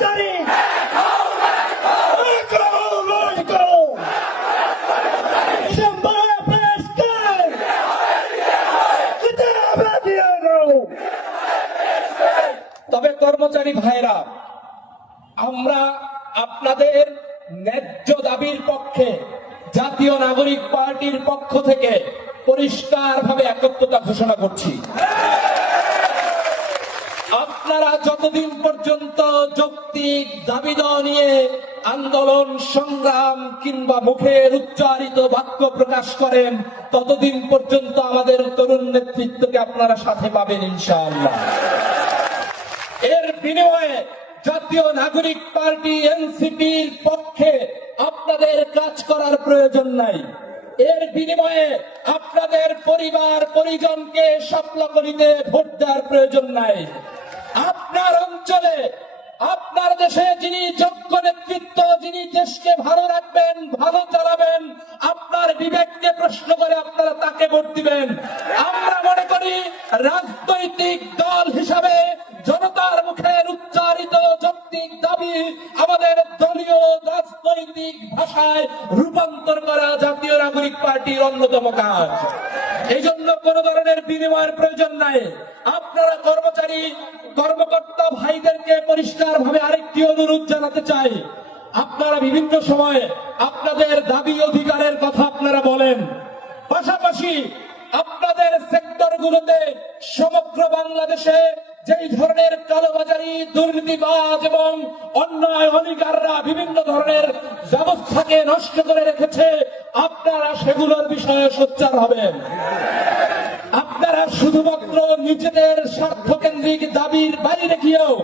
কর্মচারী তবে কর্মচারী ভাইরা, আমরা আপনাদের ন্যায্য দাবির পক্ষে জাতীয় নাগরিক পার্টির পক্ষ থেকে পরিষ্কারভাবে একত্রতা ঘোষণা করছি। আপনারা যতদিন পর্যন্ত যৌক্তিক দাবি দেওয়া নিয়ে আন্দোলন সংগ্রাম কিংবা মুখের উচ্চারিত বাক্য প্রকাশ করেন, ততদিন পর্যন্ত আমাদের তরুণ নেতৃত্বকে আপনারা সাথে পাবেন ইনশাআল্লাহ। এর বিনিময়ে জাতীয় নাগরিক পার্টি এনসিপির পক্ষে আপনাদের কাজ করার প্রয়োজন নাই। এর বিনিময়ে আপনাদের পরিবার পরিজনকে স্বপ্নকলিতে ভোট দেওয়ার প্রয়োজন নাই। আপনার অঞ্চলে আপনার দেশে যিনি যোগ্য নেতৃত্ব, যিনি দেশকে ভালো রাখবেন, ভালো চালাবেন, আপনার বিবেককে প্রশ্ন করে আপনারা তাকে ভোট দিবেন। আমরা মনে করি রাজনৈতিক দল হিসাবে জনতার মুখের উচ্চারিত যৌক্তিক দাবি আমাদের দলীয় রাজনৈতিক ভাষায় রূপান্তর করা জাতীয় নাগরিক পার্টির অন্যতম কাজ। এই জন্য কোন ধরনের বিনিময়ের প্রয়োজন নাই। আপনারা কর্মচারী কর্মকর্তা ভাইদেরকে পরিষ্কারভাবে আরেকটি অনুরোধ জানাতে চাই, আপনারা বিভিন্ন সময় আপনাদের দাবি অধিকারের কথা আপনারা বলেন, পাশাপাশি আপনাদের সেক্টরগুলোতে সমগ্র বাংলাদেশে যেই ধরনের কালোবাজারি, দুর্নীতিবাজ এবং অন্যায় অলিগাররা বিভিন্ন ধরনের ব্যবস্থাকে নষ্ট করে রেখেছে, আপনারা সেগুলোর বিষয়ে সোচ্চার হবেন। আপনারা শুধুমাত্র নিজেদের স্বার্থকেন্দ্রিক দাবির বাইরে গিয়েও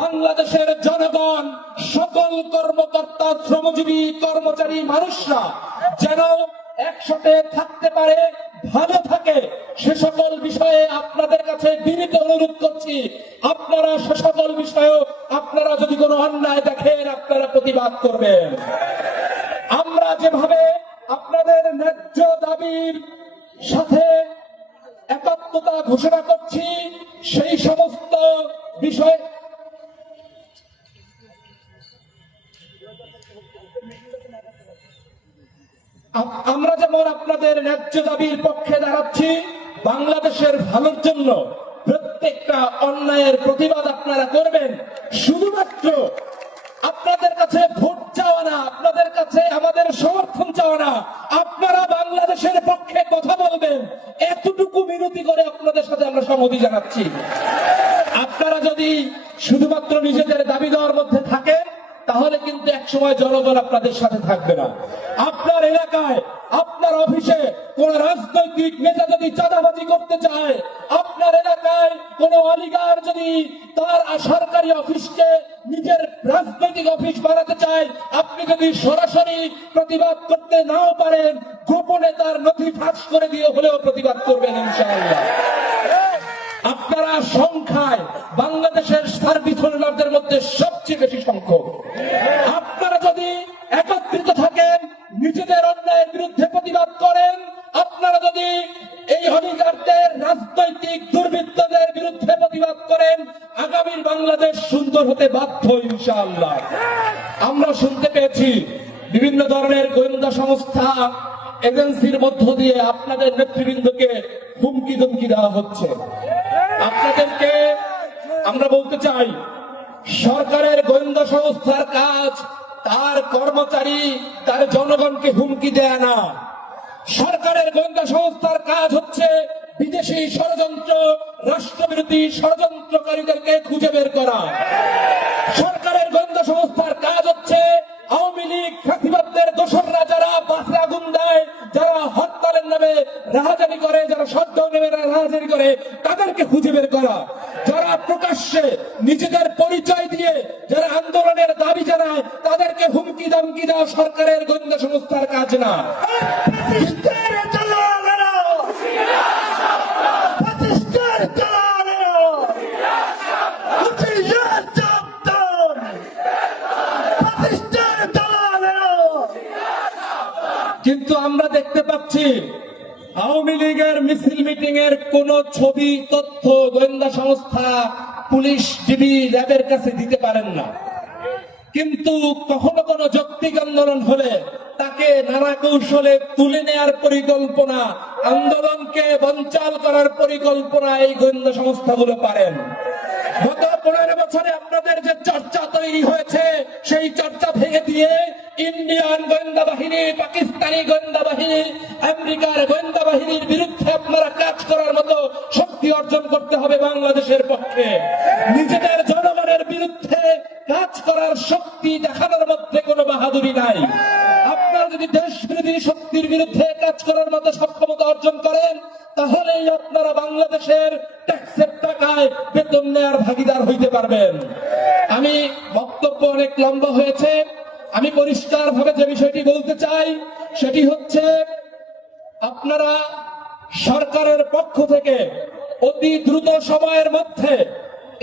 বাংলাদেশের জনগণ, সকল কর্মকর্তা, শ্রমজীবী, কর্মচারী মানুষরা যেন একসাথে থাকতে পারে, ভালো থাকে, সে সকল বিষয়ে আপনাদের কাছে বিনীত অনুরোধ করছি। আপনারা সে সকল বিষয়েও আপনারা যদি কোনো অন্যায় দেখেন, আপনারা প্রতিবাদ করবেন। আমরা যেভাবে আপনাদের ন্যায্য দাবির সাথে একাত্মতা ঘোষণা করছি, সেই সমস্ত বিষয় আমরা যেমন আপনাদের ন্যায্য দাবির পক্ষে দাঁড়াচ্ছি, বাংলাদেশের ভালোর জন্য প্রত্যেকটা অন্যায়ের প্রতিবাদ আপনারা করবেন। শুধুমাত্র আপনাদের কাছে ভোট চাওয়া না, আপনাদের কাছে আমাদের সমর্থন চাওয়া না, আপনারা বাংলাদেশের পক্ষে কথা বলবেন, এতটুকু মিনতি করে আপনাদের সাথে আমরা সংহতি জানাচ্ছি। আপনারা যদি শুধুমাত্র নিজেদের দাবি দেওয়ার মধ্যে থাকেন, তাহলে কিন্তু একসময় জনগণ আপনাদের সাথে থাকবে না। আপনার এলাকায়, আপনার অফিসে কোন রাজনৈতিক নেতা যদি চাঁদাবাজি করতে চায়, আপনার এলাকায় কোন অলিগার যদি তার সরকারি অফিসকে নিজের রাজনৈতিক অফিস বানাতে চায়, আপনি যদি সরাসরি প্রতিবাদ করতে নাও পারেন, গোপনে তার নথি ফাঁস করে দিয়ে হলেও প্রতিবাদ করবেন ইনশাআল্লাহ। আপনারা সংখ্যায় বাংলাদেশের সার্ভিস হোল্ডারদের মধ্যে সবচেয়ে বেশি সংখ্যক। আপনারা যদি একত্রিত থাকেন, নিজেদের অন্যায়ের বিরুদ্ধে প্রতিবাদ করেন, আপনারা যদি এই অধিকারদের রাজনৈতিক দুর্বৃত্তদের বিরুদ্ধে প্রতিবাদ করেন, আগামীর বাংলাদেশ সুন্দর হতে বাধ্য ইনশাআল্লাহ। আমরা শুনতে পেয়েছি বিভিন্ন ধরনের গোয়েন্দা সংস্থা, এজেন্সির মধ্য দিয়ে আপনাদের নেতৃবৃন্দকে হুমকি ধমকি দেওয়া হচ্ছে। আপনাদেরকে আমরা বলতে চাই, সরকারের গোয়েন্দা সংস্থার কাজ তার কর্মচারী, তার জনগণকে হুমকি দেয়া না। সরকারের গোয়েন্দা সংস্থার কাজ হচ্ছে বিদেশি ষড়যন্ত্র, রাষ্ট্রবিরোধী ষড়যন্ত্রকারীদেরকে খুঁজে বের করা। সরকারের গোয়েন্দা সংস্থার কাজ হচ্ছে আওয়ামী লীগ ফ্যাসিবাদদের দোসররা যারা বাসে আগুন দেয়, যারা হরতালের নামে রাহাজানি করে, যারা শটডাউন নামে রাহাজানি করে, তাদেরকে খুঁজে বের করা। যারা প্রকাশ্যে নিজেদের পরিচয় দিয়ে যারা আন্দোলনের দাবি জানায়, তাদেরকে হুমকি দামকি দেওয়া সরকারের গোয়েন্দা সংস্থার কাজ না। কিন্তু আমরা দেখতে পাচ্ছি আওয়ামী লীগের মিছিল মিটিং এর কোন ছবি, তথ্য গোয়েন্দা সংস্থা, পুলিশ, ডিবি, র্যাবের কাছে দিতে পারেন না। কিন্তু কখনো কোনো যৌক্তিক আন্দোলন হলে তাকে নানা কৌশলে তুলে নেয়ার পরিকল্পনা, আন্দোলনকে বঞ্চাল করার পরিকল্পনা এই গোয়েন্দা সংস্থাগুলো পারেন। গত 15 বছরে আপনাদের যে চর্চা তৈরি হয়েছে, সেই চর্চা ভেঙে দিয়ে ইন্ডিয়ান গোয়েন্দা বাহিনী, পাকিস্তানি গোয়েন্দা বাহিনী, আমেরিকার গোয়েন্দা বাহিনীর বিরুদ্ধে আপনারা কাজ করার মতো শক্তি অর্জন করতে হবে বাংলাদেশের পক্ষে। নিজেদের জনগণের বিরুদ্ধে কাজ করার শক্তি দেখানোর মধ্যে কোনো বাহাদুরি নাই। আপনারা যদি দেশ বিরোধী শক্তির বিরুদ্ধে কাজ করার মতো সক্ষমতা অর্জন করেন, তাহলেই আপনারা বাংলাদেশের ট্যাক্সের টাকায় বেতন নেওয়ার ভাগিদার হইতে পারবেন। আমি বক্তব্য অনেক লম্বা হয়েছে, আমি পরিষ্কার ভাবে যে বিষয়টি বলতে চাই সেটি হচ্ছে, আপনারা সরকারের পক্ষ থেকে অতি দ্রুত সময়ের মধ্যে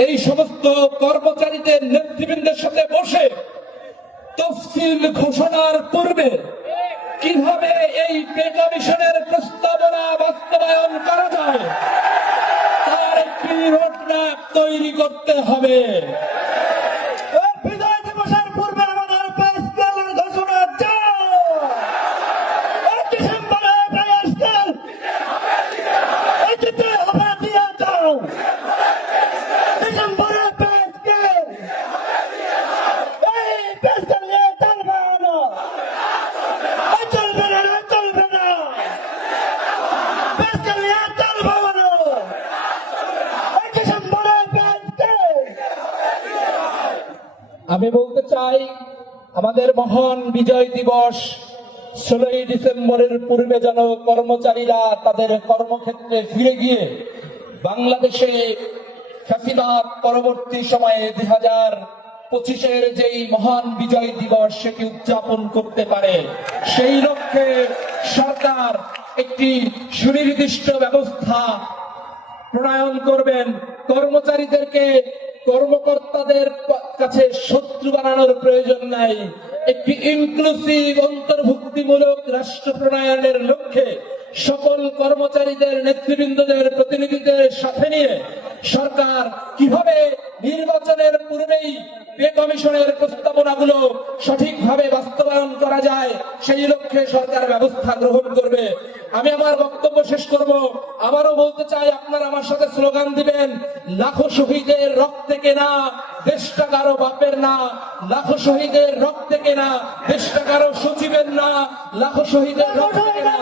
এই সমস্ত কর্মচারীদের নেতৃবৃন্দের সাথে বসে তফসিল ঘোষণার পূর্বে কিভাবে এই পে কমিশনের প্রস্তাবনা বাস্তবায়ন করা যায় তার একটি রোডম্যাপ তৈরি করতে হবে। বিজয় দিবসের পূর্বে আমাদের পে স্কেলের ঘোষণা চাই। ডিসেম্বরে পে স্কেল দিতে হবে, দিয়ে দাও। ডিসেম্বরে পে স্কেল, এই পে স্কেল নিয়ে চলবে না, চলবে না, চলবে না। পে স্কেল নিয়ে চলবে না, ডিসেম্বরে পে স্কেল। আমি বলতে চাই, আমাদের মহান বিজয় দিবস 16ই ডিসেম্বরের পূর্বে যেন কর্মচারীরা তাদের কর্মক্ষেত্রে ফিরে গিয়ে বাংলাদেশে ফ্যাসিবাদ পরবর্তী সময়ে 2025-এর যেই মহান বিজয় দিবস সেটি উদযাপন করতে পারে, সেই লক্ষ্যে সরকার একটি সুনির্দিষ্ট ব্যবস্থা প্রণয়ন করবেন। কর্মচারীদেরকে কর্মকর্তাদের কাছে শত্রু বানানোর প্রয়োজন নাই। একটি ইনক্লুসিভ অন্তর্ভুক্তিমূলক রাষ্ট্র প্রণয়নের লক্ষ্যে সকল কর্মচারীদের নেতৃবৃন্দদের প্রতিনিধিদের সাথে নিয়ে সরকার কিভাবে নির্বাচনের পূর্বেই পে কমিশনের প্রস্তাবনাগুলো সঠিকভাবে বাস্তবায়ন করা যায় সেই লক্ষ্যে সরকার ব্যবস্থা গ্রহণ করবে। আমি আমার বক্তব্য শেষ করব। আবারও বলতে চাই, আপনারা আমার সাথে স্লোগান দিবেন, লাখো শহীদের রক্তে কেনা দেশটা কারো বাপের না, লাখো শহীদের রক্তে কেনা দেশটা কারো সচিবের না, লাখো শহীদের রক্তে কেনা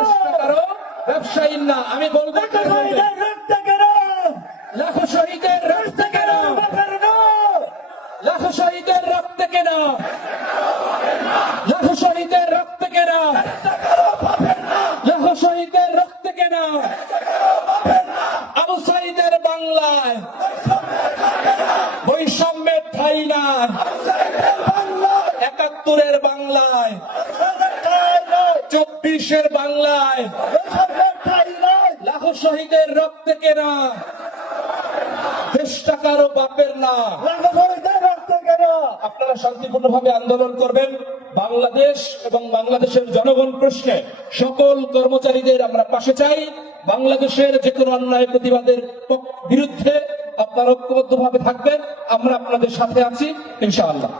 দেশটা কারো ব্যবসায়ীর না। আমি বলবো, লাখো শহীদের রক্তে কেনা, লাখো শহীদের রক্তে কেনা, লাখো শহীদের রক্তে কেনা, লাখো শহীদের রক্তে কেনা আবু সাঈদের বাংলায় বৈষম্যের ঠাঁই না, 71-এর বাংলায়, 24-এর বাংলায় লাখো শহীদের রক্তে কেনা দেশটা কারো বাপের না। আপনারা শান্তিপূর্ণভাবে আন্দোলন করবেন। বাংলাদেশ এবং বাংলাদেশের জনগণ প্রশ্নে সকল কর্মচারীদের আমরা পাশে চাই। বাংলাদেশের যে কোনো অন্যায় প্রতিবাদের বিরুদ্ধে আপনারা ঐক্যবদ্ধভাবে থাকবেন, আমরা আপনাদের সাথে আছি ইনশাআল্লাহ।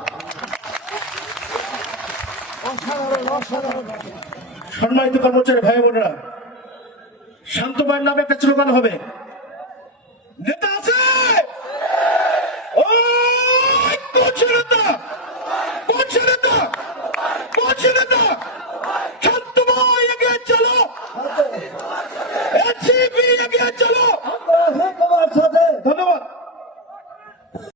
সম্মানিত কর্মচারী ভাই বোনেরা, শান্ত ভাইয়ের নামে একটা স্লোগান হবে। নেতা আছে, কোচ নেতা, কোচ নেতা, কোচ নেতা, শান্ত ভাই এগিয়ে চলো, এনসিপি এগিয়ে চলো, তোমার সাথে